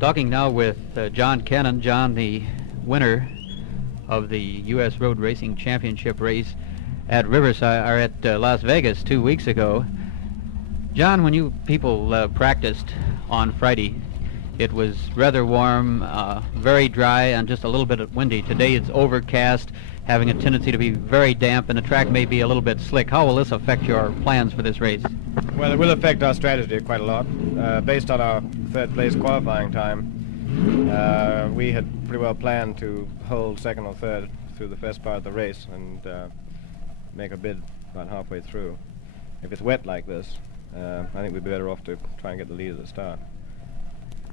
Talking now with John Cannon. John, the winner of the U.S. Road Racing Championship race at Riverside, or at Las Vegas 2 weeks ago. John, when you people practiced on Friday, it was rather warm, very dry, and just a little bit windy. Today it's overcast, having a tendency to be very damp, and the track may be a little bit slick. How will this affect your plans for this race? Well, it will affect our strategy quite a lot. Based on our third place qualifying time, we had pretty well planned to hold second or third through the first part of the race and make a bid about halfway through. If it's wet like this, I think we'd be better off to try and get the lead at the start.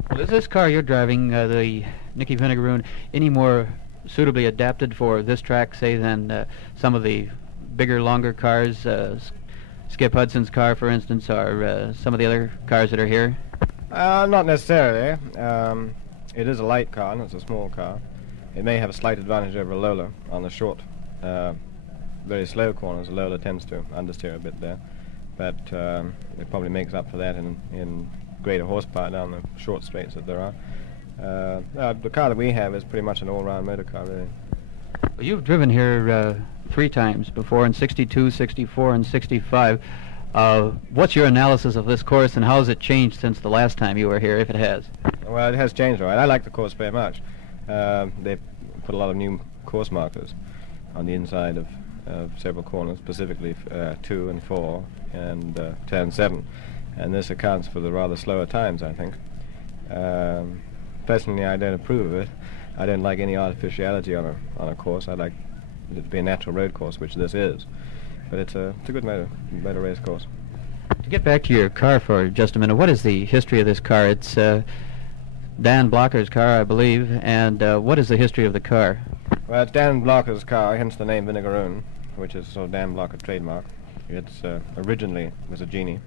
Well, is this car you're driving, the Nicky Vinegaroon, any more suitably adapted for this track, say, than some of the bigger, longer cars, Skip Hudson's car, for instance, or some of the other cars that are here? Not necessarily. It is a light car, and it's a small car. It may have a slight advantage over a Lola on the short, very slow corners. A Lola tends to understeer a bit there, but it probably makes up for that in greater horsepower down the short straights that there are. The car that we have is pretty much an all-round motor car, really. Well, you've driven here 3 times before, in 62, 64, and 65. What's your analysis of this course, and how has it changed since the last time you were here, if it has? Well, it has changed, all right. I like the course very much. They put a lot of new course markers on the inside of several corners, specifically 2 and 4 and turn 7. And this accounts for the rather slower times, I think. Personally, I don't approve of it. I don't like any artificiality on a course. I like it to be a natural road course, which this is. But it's a good motor race course. To get back to your car for just a minute, what is the history of this car? It's Dan Blocker's car, I believe, and what is the history of the car? Well, it's Dan Blocker's car, hence the name Vinegaroon, which is sort of Dan Blocker trademark. It's originally was a Genie.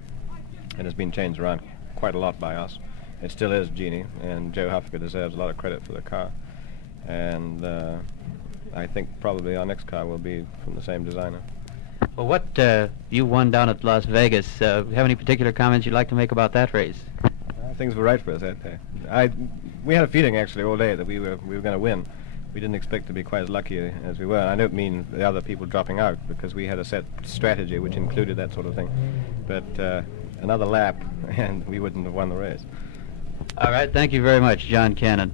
It has been changed around quite a lot by us. It still is Genie, and Joe Huffaker deserves a lot of credit for the car. And I think probably our next car will be from the same designer. Well, what you won down at Las Vegas, have any particular comments you'd like to make about that race? Things were right for us that day. We had a feeling actually all day that we were going to win. We didn't expect to be quite as lucky as we were. I don't mean the other people dropping out, because we had a set strategy which included that sort of thing. But another lap and we wouldn't have won the race. All right, thank you very much, John Cannon.